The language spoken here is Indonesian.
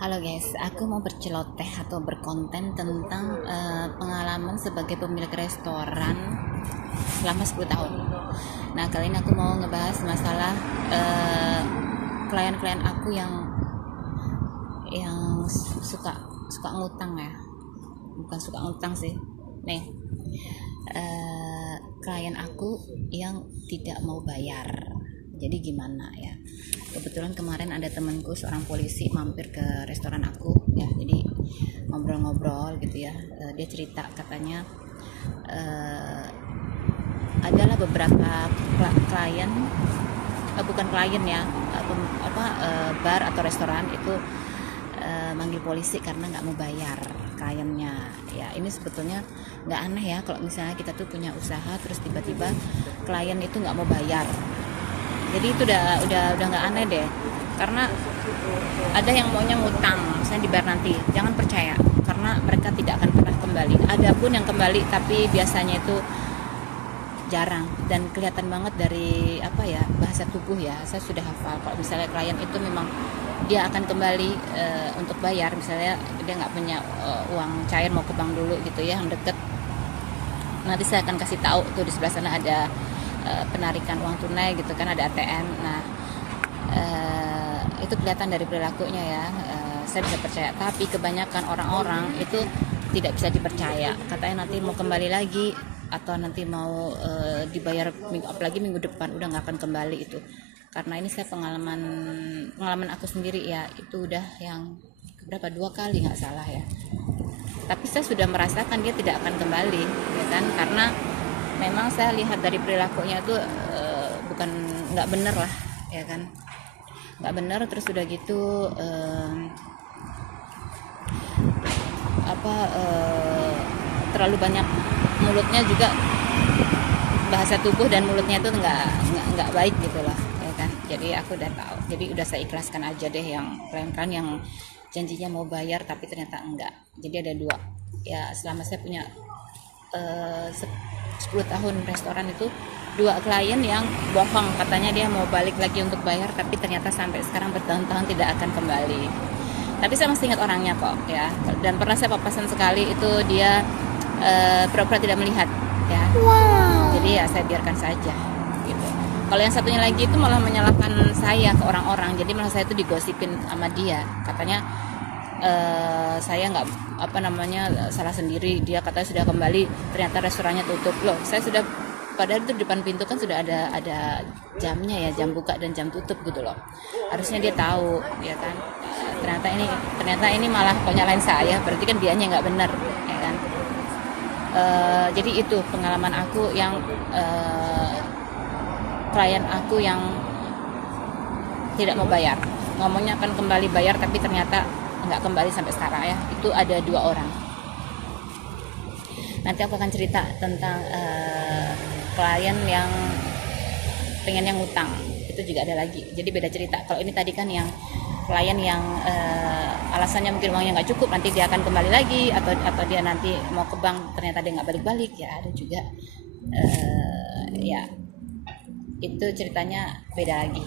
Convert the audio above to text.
Halo guys, aku mau berceloteh atau berkonten tentang pengalaman sebagai pemilik restoran selama 10 tahun. Nah, kali ini aku mau ngebahas masalah klien-klien aku yang suka ngutang ya. Bukan suka ngutang sih. Nih, klien aku yang tidak mau bayar. Jadi gimana ya? Kebetulan kemarin ada temanku seorang polisi mampir ke restoran aku ya, jadi ngobrol-ngobrol gitu ya. Dia cerita katanya adalah beberapa klien, bukan klien ya, bar atau restoran itu manggil polisi karena nggak mau bayar kliennya. Ya, ini sebetulnya nggak aneh ya kalau misalnya kita tuh punya usaha terus tiba-tiba klien itu nggak mau bayar. Jadi itu udah nggak aneh deh, karena ada yang maunya ngutang, misalnya dibayar nanti. Jangan percaya, karena mereka tidak akan pernah kembali. Ada pun yang kembali, tapi biasanya itu jarang dan kelihatan banget dari bahasa tubuh ya. Saya sudah hafal kalau misalnya klien itu memang dia akan kembali untuk bayar, misalnya dia nggak punya uang cair, mau ke bank dulu gitu ya, yang deket. Nanti saya akan kasih tahu tuh di sebelah sana ada penarikan uang tunai gitu kan, ada ATM. Nah, itu kelihatan dari perilakunya ya. Saya bisa percaya, tapi kebanyakan orang-orang itu tidak bisa dipercaya. Katanya nanti mau kembali lagi atau nanti mau dibayar apalagi minggu depan, udah nggak akan kembali itu. Karena ini saya pengalaman aku sendiri ya, itu udah yang berapa, 2 kali nggak salah ya. Tapi saya sudah merasakan dia tidak akan kembali ya kan, karena memang saya lihat dari perilakunya itu bukan, nggak bener lah ya kan, nggak bener. Terus udah gitu terlalu banyak mulutnya juga, bahasa tubuh dan mulutnya itu nggak baik gitu lah ya kan. Jadi aku udah tahu, jadi udah saya ikhlaskan aja deh yang klien-klien yang janjinya mau bayar tapi ternyata enggak. Jadi ada 2 ya, selama saya punya 10 tahun restoran itu, 2 klien yang bohong, katanya dia mau balik lagi untuk bayar tapi ternyata sampai sekarang bertahun-tahun tidak akan kembali. Tapi saya masih ingat orangnya kok ya, dan pernah saya papasan sekali itu dia pura-pura tidak melihat ya. Wow. Jadi ya saya biarkan saja gitu. Kalau yang satunya lagi itu malah menyalahkan saya ke orang-orang, jadi malah saya itu digosipin sama dia, katanya saya nggak salah sendiri, dia katanya sudah kembali, ternyata restorannya tutup. Loh, saya sudah, padahal itu depan pintu kan sudah ada jamnya ya, jam buka dan jam tutup gitu loh, harusnya dia tahu ya kan. Ternyata ini malah kok nyalain saya, berarti kan dianya nggak benar ya kan. Jadi itu pengalaman aku yang klien aku yang tidak mau bayar, ngomongnya akan kembali bayar tapi ternyata nggak kembali sampai sekarang ya. Itu ada 2 orang. Nanti aku akan cerita tentang klien yang pengennya ngutang, itu juga ada lagi, jadi beda cerita. Kalau ini tadi kan yang klien yang alasannya mungkin uangnya nggak cukup, nanti dia akan kembali lagi, atau dia nanti mau ke bank ternyata dia nggak balik-balik ya, ada juga ya, itu ceritanya beda lagi.